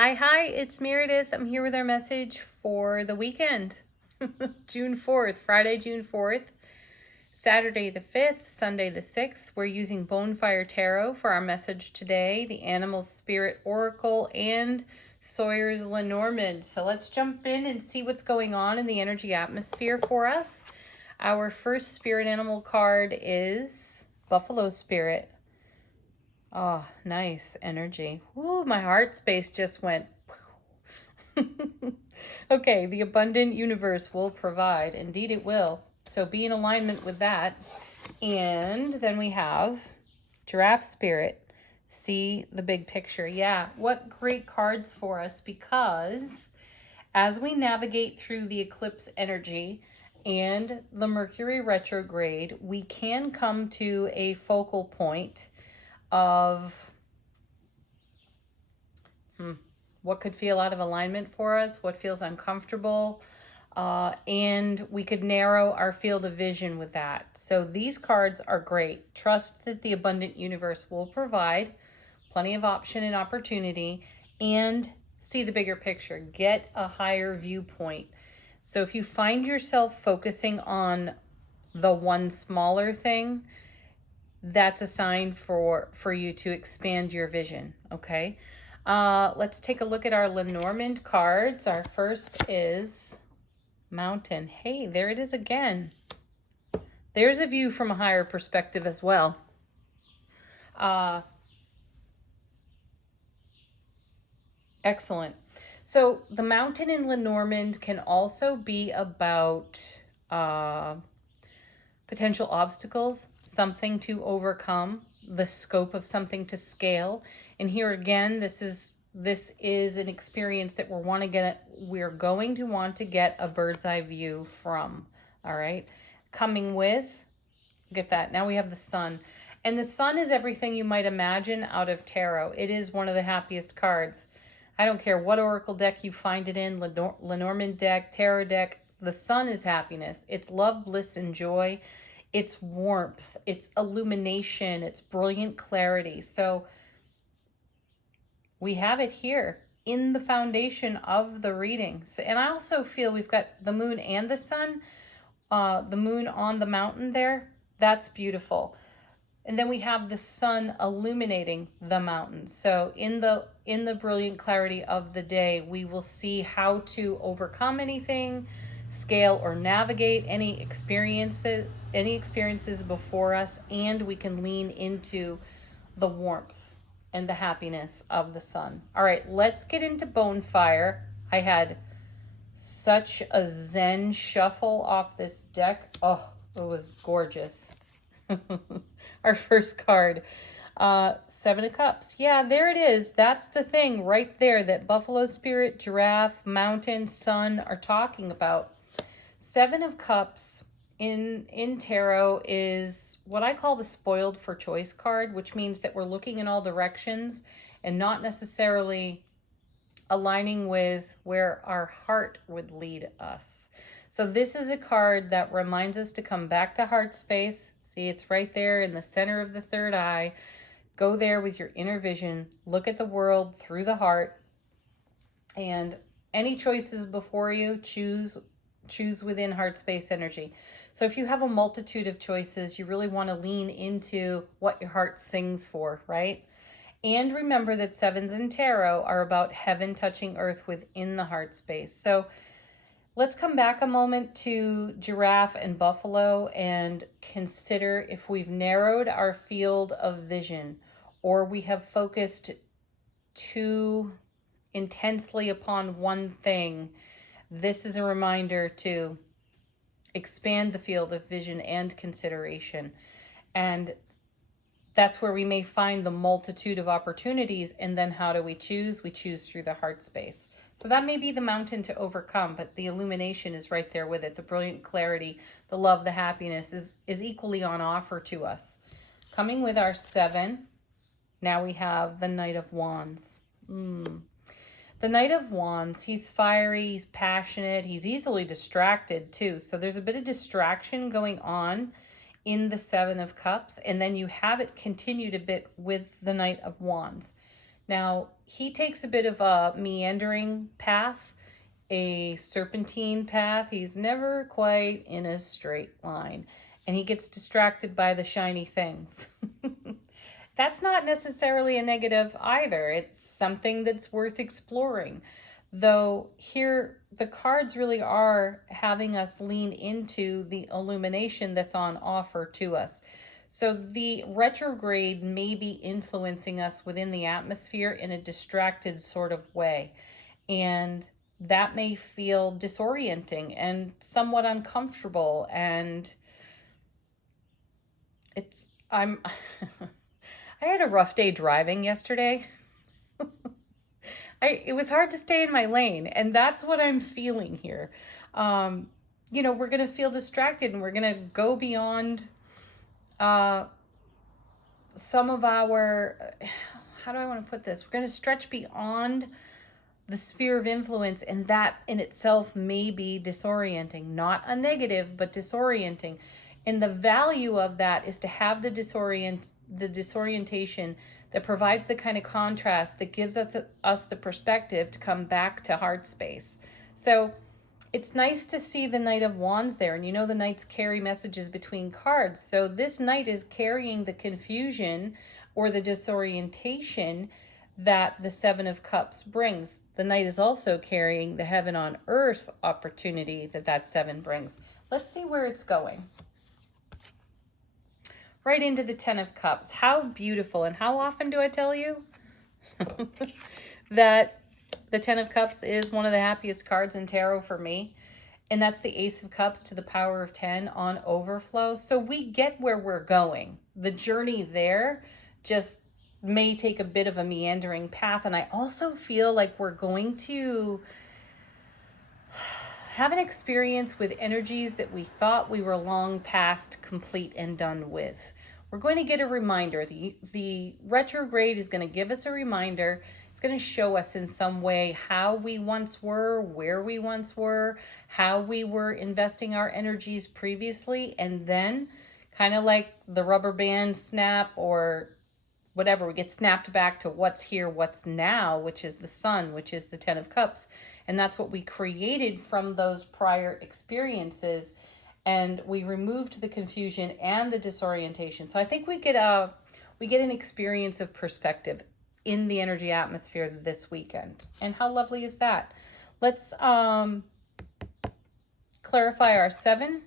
Hi, it's Meredith. I'm here with our message for the weekend. June 4th, Friday, June 4th, Saturday the 5th, Sunday the 6th. We're using Bonefire Tarot for our message today, the Animal Spirit Oracle, and Sawyer's Lenormand. So let's jump in and see what's going on in the energy atmosphere for us. Our first spirit animal card is Buffalo Spirit. Oh, nice energy. Woo, my heart space just went. Okay, the abundant universe will provide. Indeed, it will. So be in alignment with that. And then we have Giraffe Spirit. See the big picture. Yeah, what great cards for us, because as we navigate through the eclipse energy and the Mercury retrograde, we can come to a focal point of what could feel out of alignment for us, what feels uncomfortable, and we could narrow our field of vision with that. So these cards are great. Trust that the abundant universe will provide plenty of option and opportunity, and see the bigger picture. Get a higher viewpoint. So if you find yourself focusing on the one smaller thing, that's a sign for you to expand your vision, okay? Let's take a look at our Lenormand cards. Our first is Mountain. Hey, there it is again. There's a view from a higher perspective as well. Excellent. So the Mountain in Lenormand can also be about potential obstacles, something to overcome, the scope of something to scale. And here again, this is an experience that we're going to want to get a bird's eye view from. All right. Coming with, get that. Now we have the sun. And the sun is everything you might imagine out of tarot. It is one of the happiest cards. I don't care what oracle deck you find it in, Lenormand deck, tarot deck, the sun is happiness. It's love, bliss, and joy. It's warmth. It's illumination. It's brilliant clarity. So we have it here in the foundation of the readings. And I also feel we've got the moon and the sun, the moon on the mountain there. That's beautiful. And then we have the sun illuminating the mountain. So in the brilliant clarity of the day, we will see how to overcome anything, scale or navigate any experiences before us, and we can lean into the warmth and the happiness of the sun. All right, let's get into Bonefire. I had such a zen shuffle off this deck. Oh, it was gorgeous. Our first card, Seven of Cups. Yeah, there it is. That's the thing right there that Buffalo Spirit, Giraffe, Mountain, Sun are talking about. Seven of Cups in tarot is what I call the spoiled for choice card, which means that we're looking in all directions and not necessarily aligning with where our heart would lead us. So this is a card that reminds us to come back to heart space. See, it's right there in the center of the third eye. Go there with your inner vision. Look at the world through the heart. And any choices before you, choose within heart space energy. So if you have a multitude of choices, you really want to lean into what your heart sings for, right? And remember that sevens in tarot are about heaven touching earth within the heart space. So let's come back a moment to Giraffe and Buffalo and consider if we've narrowed our field of vision, or we have focused too intensely upon one thing. This is a reminder to expand the field of vision and consideration. And that's where we may find the multitude of opportunities. And then how do we choose? We choose through the heart space. So that may be the mountain to overcome, but the illumination is right there with it. The brilliant clarity, the love, the happiness is equally on offer to us. Coming with our seven, now we have the Knight of Wands. The Knight of Wands, he's fiery, he's passionate, he's easily distracted too. So there's a bit of distraction going on in the Seven of Cups, and then you have it continued a bit with the Knight of Wands. Now, he takes a bit of a meandering path, a serpentine path. He's never quite in a straight line, and he gets distracted by the shiny things. That's not necessarily a negative either. It's something that's worth exploring. Though here, the cards really are having us lean into the illumination that's on offer to us. So the retrograde may be influencing us within the atmosphere in a distracted sort of way. And that may feel disorienting and somewhat uncomfortable. And I'm I had a rough day driving yesterday. It was hard to stay in my lane, and that's what I'm feeling here. We're going to feel distracted, and we're going to go beyond some of our, how do I want to put this? We're going to stretch beyond the sphere of influence, and that in itself may be disorienting. Not a negative, but disorienting. And the value of that is to have the disorientation that provides the kind of contrast that gives us the perspective to come back to heart space. So it's nice to see the Knight of Wands there. And the Knights carry messages between cards. So this Knight is carrying the confusion or the disorientation that the Seven of Cups brings. The Knight is also carrying the heaven on earth opportunity that seven brings. Let's see where it's going. Right into the Ten of Cups. How beautiful. And how often do I tell you that the Ten of Cups is one of the happiest cards in tarot for me? And that's the Ace of Cups to the power of 10 on overflow. So we get where we're going. The journey there just may take a bit of a meandering path. And I also feel like we're going to have an experience with energies that we thought we were long past, complete, and done with. We're going to get a reminder. The retrograde is going to give us a reminder. It's going to show us in some way how we once were, where we once were, how we were investing our energies previously, and then kind of like the rubber band snap or whatever, we get snapped back to what's here, what's now, which is the Sun, which is the Ten of Cups. And that's what we created from those prior experiences. And we removed the confusion and the disorientation. So I think we get an experience of perspective in the energy atmosphere this weekend. And how lovely is that? Let's clarify our 7.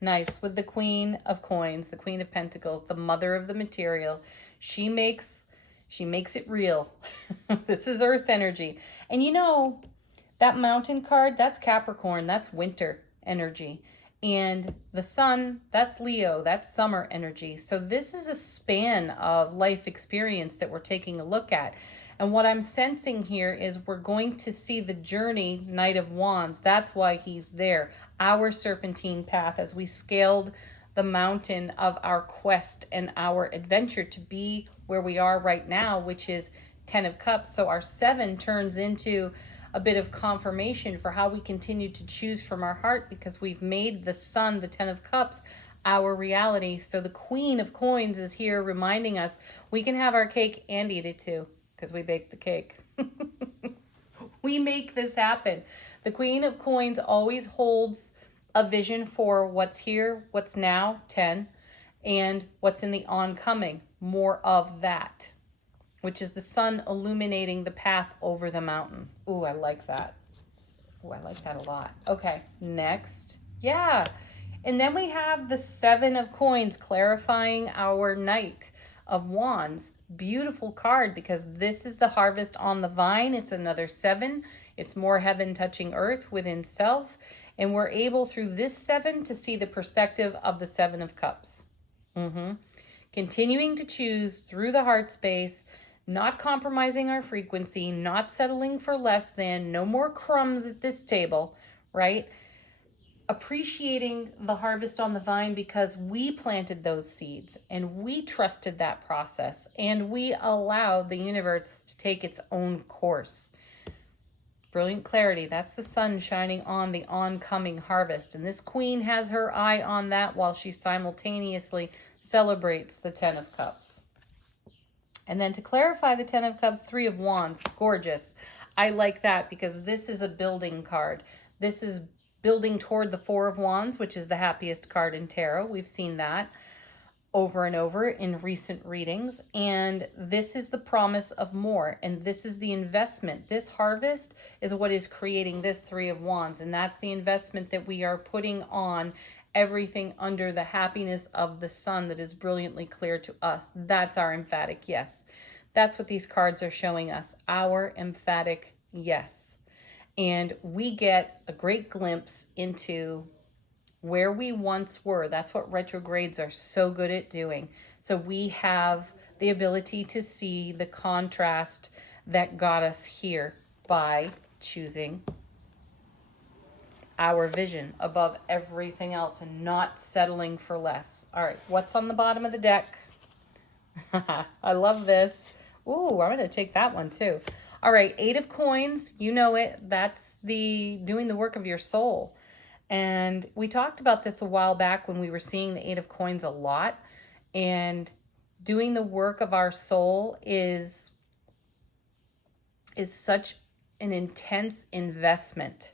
Nice. With the Queen of Coins, the Queen of Pentacles, the mother of the material. She makes it real. This is earth energy. And that mountain card, that's Capricorn, that's winter energy. And the Sun, that's Leo, that's summer energy. So this is a span of life experience that we're taking a look at. And what I'm sensing here is we're going to see the journey, Knight of Wands. That's why he's there. Our serpentine path as we scaled the mountain of our quest and our adventure to be where we are right now, which is 10 of Cups. So our 7 turns into a bit of confirmation for how we continue to choose from our heart, because we've made the Sun, the 10 of Cups, our reality. So the Queen of Coins is here reminding us we can have our cake and eat it too, because we baked the cake. We make this happen. The Queen of Coins always holds a vision for what's here, what's now, 10, and what's in the oncoming, more of that, which is the Sun illuminating the path over the mountain. Ooh, I like that. Ooh, I like that a lot. Okay, next. Yeah. And then we have the 7 of Coins clarifying our Knight of Wands. Beautiful card, because this is the harvest on the vine. It's another 7. It's more heaven touching earth within self. And we're able through this 7 to see the perspective of the 7 of Cups. Continuing to choose through the heart space, not compromising our frequency, not settling for less than, no more crumbs at this table, right? Appreciating the harvest on the vine because we planted those seeds and we trusted that process and we allowed the universe to take its own course. Brilliant clarity. That's the Sun shining on the oncoming harvest. And this Queen has her eye on that while she simultaneously celebrates the 10 of Cups. And then to clarify the 10 of Cups, 3 of Wands, gorgeous. I like that because this is a building card. This is building toward the 4 of Wands, which is the happiest card in tarot. We've seen that over and over in recent readings. And this is the promise of more. And this is the investment. This harvest is what is creating this 3 of Wands. And that's the investment that we are putting on everything under the happiness of the sun that is brilliantly clear to us. That's our emphatic yes. That's what these cards are showing us, our emphatic yes. And we get a great glimpse into where we once were. That's what retrogrades are so good at doing. So we have the ability to see the contrast that got us here by choosing our vision above everything else and not settling for less. All right, what's on the bottom of the deck? I love this. Ooh, I'm going to take that one too. All right, 8 of Coins, you know it. That's the doing the work of your soul. And we talked about this a while back when we were seeing the 8 of Coins a lot. And doing the work of our soul is such an intense investment.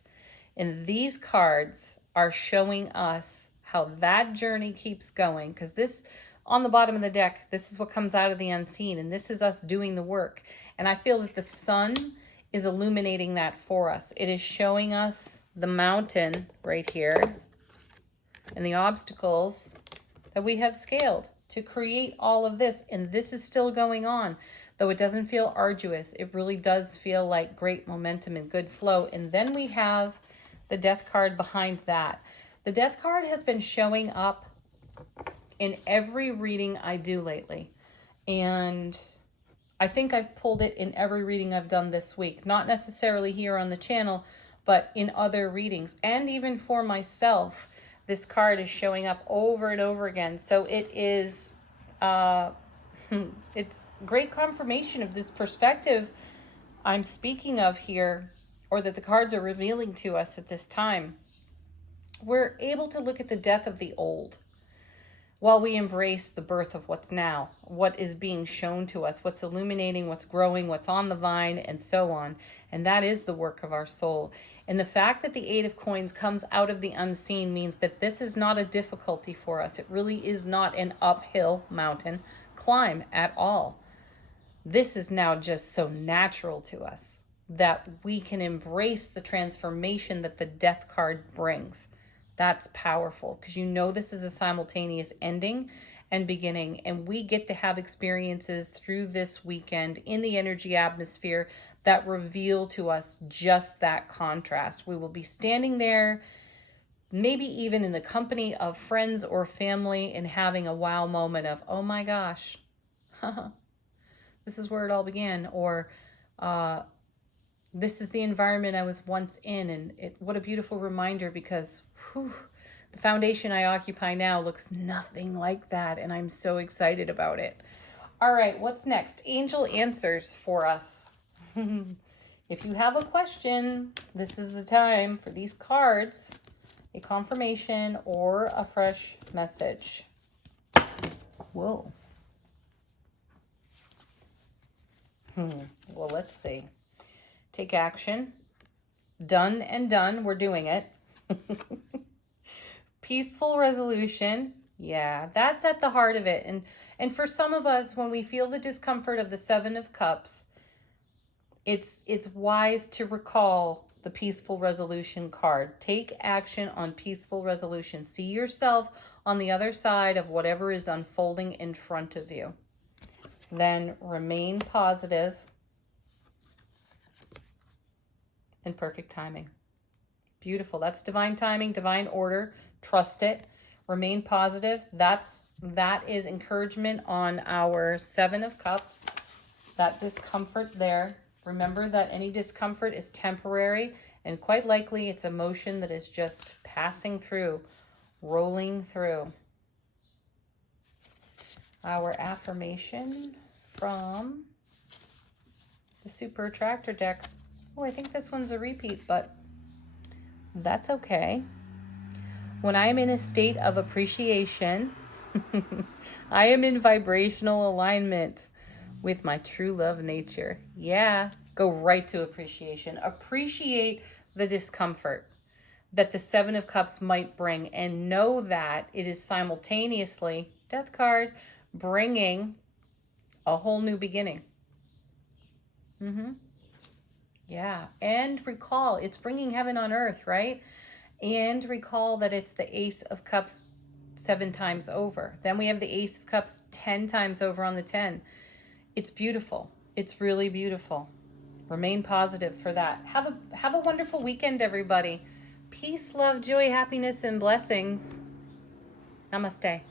And these cards are showing us how that journey keeps going. Because this, on the bottom of the deck, this is what comes out of the unseen. And this is us doing the work. And I feel that the sun is illuminating that for us. It is showing us the mountain right here and the obstacles that we have scaled to create all of this. And this is still going on. Though it doesn't feel arduous, it really does feel like great momentum and good flow. And then we have the Death card behind that. The Death card has been showing up in every reading I do lately. And I think I've pulled it in every reading I've done this week. Not necessarily here on the channel, but in other readings. And even for myself, this card is showing up over and over again. So it is, it's great confirmation of this perspective I'm speaking of here, or that the cards are revealing to us at this time. We're able to look at the death of the old while we embrace the birth of what's now, what is being shown to us, what's illuminating, what's growing, what's on the vine, and so on. And that is the work of our soul. And the fact that the 8 of Coins comes out of the unseen means that this is not a difficulty for us. It really is not an uphill mountain climb at all. This is now just so natural to us that we can embrace the transformation that the Death card brings. That's powerful because you know this is a simultaneous ending and beginning, and we get to have experiences through this weekend in the energy atmosphere that reveal to us just that contrast. We will be standing there, maybe even in the company of friends or family, and having a wow moment of, oh my gosh, this is where it all began, or this is the environment I was once in. And what a beautiful reminder, because the foundation I occupy now looks nothing like that. And I'm so excited about it. All right, what's next? Angel answers for us. If you have a question, this is the time for these cards, a confirmation or a fresh message. Whoa. Well, let's see. Take action. Done and done. We're doing it. Peaceful resolution. Yeah, that's at the heart of it. And for some of us, when we feel the discomfort of the 7 of Cups, it's wise to recall the peaceful resolution card. Take action on peaceful resolution. See yourself on the other side of whatever is unfolding in front of you. Then remain positive and perfect timing. Beautiful. That's divine timing, divine order. Trust it. Remain positive. That is encouragement on our 7 of Cups. That discomfort there. Remember that any discomfort is temporary, and quite likely it's emotion that is just passing through, rolling through. Our affirmation from the Super Attractor deck. Oh, I think this one's a repeat, but that's okay. When I am in a state of appreciation, I am in vibrational alignment with my true love nature. Yeah, go right to appreciation. Appreciate the discomfort that the Seven of Cups might bring, and know that it is simultaneously, Death card, bringing a whole new beginning. Yeah, and recall, it's bringing heaven on earth, right? And recall that it's the Ace of Cups 7 times over. Then we have the Ace of Cups 10 times over on the 10. It's beautiful. It's really beautiful. Remain positive for that. Have a wonderful weekend, everybody. Peace, love, joy, happiness, and blessings. Namaste.